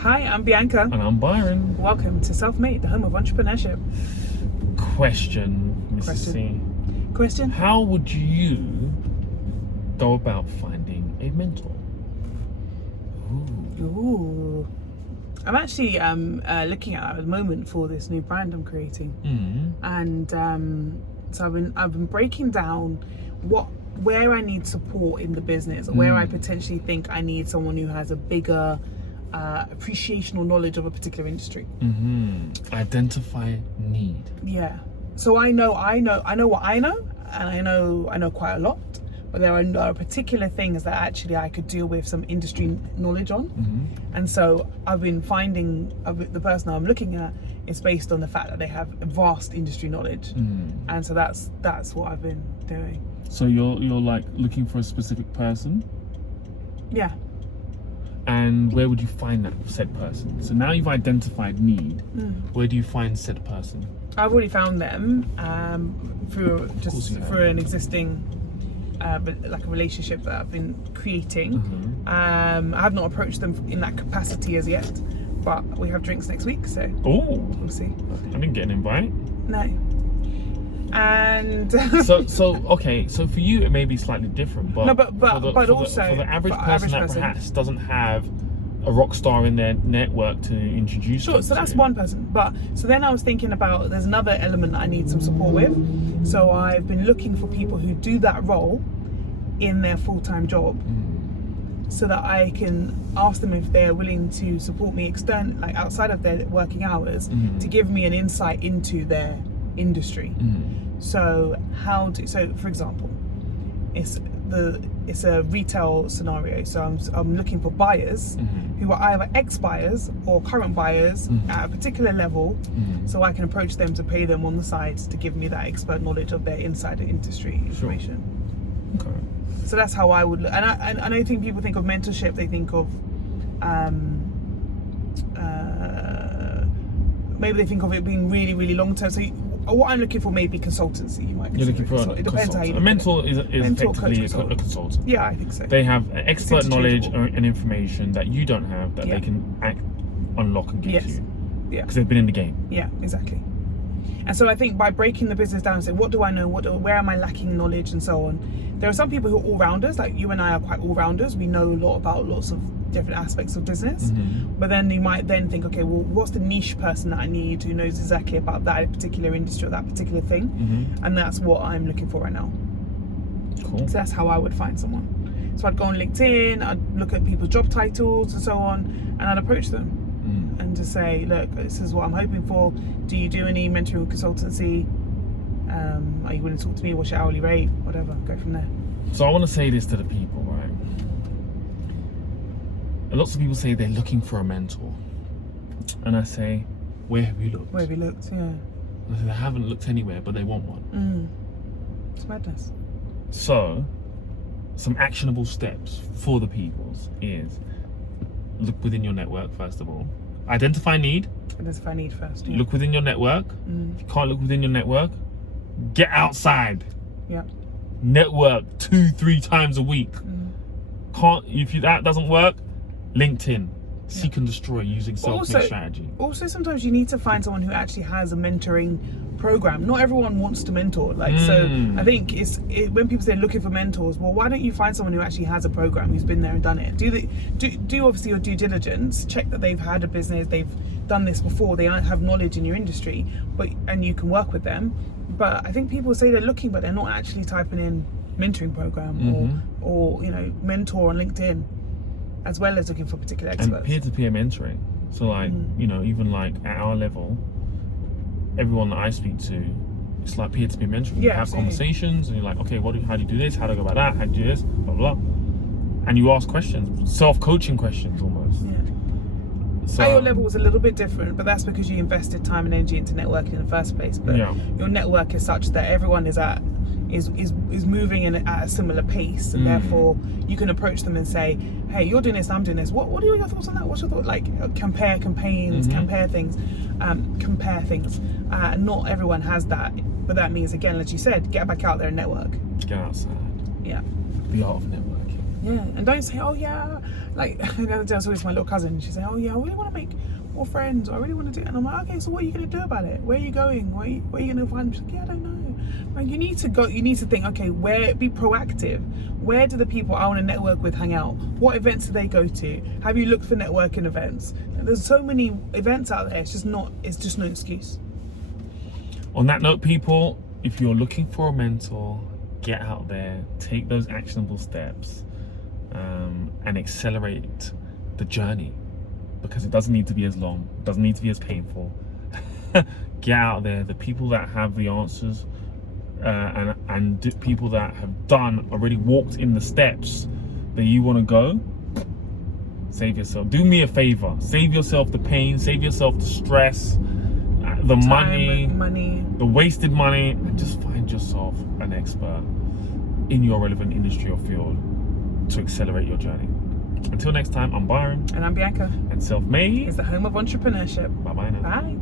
Hi, I'm Bianca. And I'm Byron. Welcome to SELFMADE, the home of entrepreneurship. Question, Mrs. C. Question? How would you go about finding a mentor? Ooh. I'm actually looking at the moment for this new brand I'm creating. And so I've been breaking down where I need support in the business, or where I potentially think I need someone who has a bigger appreciation or knowledge of a particular industry. Identify need. Yeah. So I know what I know, and I know quite a lot. But there are particular things that actually I could deal with some industry knowledge on. And so I've been finding the person I'm looking at is based on the fact that they have vast industry knowledge. And so that's what I've been doing. So you're like looking for a specific person? Yeah. And where would you find that said person? So now you've identified need. Where do you find said person? I've already found them through an existing like a relationship that I've been creating. I have not approached them in that capacity as yet, but we have drinks next week, so we'll see. I didn't get an invite. No. And so okay, so for you it may be slightly different, but for the average person that perhaps doesn't have a rock star in their network to introduce. Sure, so that's one person. But so then I was thinking about there's another element that I need some support with. So I've been looking for people who do that role in their full-time job, so that I can ask them if they're willing to support me like outside of their working hours, to give me an insight into their industry. So for example, it's a retail scenario. So I'm looking for buyers who are either ex-buyers or current buyers at a particular level, so I can approach them to pay them on the side to give me that expert knowledge of their insider industry information. Sure. Okay. So that's how I would look. And I don't think people think of mentorship, they think of maybe they think of it being really, really long term. So what I'm looking for may be consultancy. You might. You're looking for it depends how you. A mentor is mentor, effectively coach, a consultant. Yeah, I think so. They have expert knowledge and information that you don't have, that they can unlock and give to you. Yeah. Because they've been in the game. Yeah, exactly. And so I think by breaking the business down and saying, what do I know? Where am I lacking knowledge, and so on. There are some people who are all-rounders, like you and I are quite all-rounders. We know a lot about lots of different aspects of business. But then you might then think, okay, well, what's the niche person that I need who knows exactly about that particular industry or that particular thing? And that's what I'm looking for right now. Cool. So that's how I would find someone. So I'd go on LinkedIn, I'd look at people's job titles and so on, and I'd approach them and just say, look, this is what I'm hoping for. Do you do any mentoring consultancy? Are you willing to talk to me? What's your hourly rate? Whatever, go from there. So I want to say this to the people, right? Lots of people say they're looking for a mentor. And I say, where have you looked? Where have you looked, yeah. And I say, they haven't looked anywhere, but they want one. It's madness. So, some actionable steps for the peoples is look within your network, first of all. Identify need. Identify need first. Yeah. Look within your network. If you can't look within your network, get outside. Yeah. Network 2-3 times a week. If that doesn't work, LinkedIn. Seek and destroy using SELFMADE strategy. Also, sometimes you need to find someone who actually has a mentoring program. Not everyone wants to mentor. So I think when people say looking for mentors, well, why don't you find someone who actually has a program, who's been there and done it? Do obviously your due diligence. Check that they've had a business, they've done this before, they have knowledge in your industry, and you can work with them. But I think people say they're looking, but they're not actually typing in mentoring program or mentor on LinkedIn, as well as looking for particular experts. And peer-to-peer mentoring. So like, even like at our level, everyone that I speak to, it's like peer-to-peer mentoring. You have conversations and you're like, okay, how do you do this? How do I go about that? How do you do this? Blah, blah. And you ask questions, self-coaching questions almost. Yeah. So, at your level was a little bit different, but that's because you invested time and energy into networking in the first place. But your network is such that everyone is moving at a similar pace, and therefore you can approach them and say, hey, you're doing this, I'm doing this. What are your thoughts on that? What's your thought? Like, compare campaigns, compare things. Not everyone has that, but that means, again, as you said, get back out there and network. Get outside. Yeah. The art of networking. Yeah, and don't say, oh yeah, like the other day I was talking to my little cousin. She's like, oh yeah, I really want to make more friends. I really want to do it. And I'm like, okay, so what are you going to do about it? Where are you going? Where are you going to find? She's like, yeah, I don't know. Like, you need to go. You need to think. Okay, be proactive. Where do the people I want to network with hang out? What events do they go to? Have you looked for networking events? There's so many events out there. It's just no excuse. On that note, people, if you're looking for a mentor, get out there, take those actionable steps, and accelerate the journey, because it doesn't need to be as long, it doesn't need to be as painful. Get out there. The people that have the answers, and people that have already walked in the steps that you want to go, save yourself. Do me a favor, save yourself the pain, save yourself the stress, the money, the wasted money, and just find yourself an expert in your relevant industry or field to accelerate your journey. Until next time, I'm Byron. And I'm Bianca. And Self-Made is the home of entrepreneurship. Bye-bye now. Bye.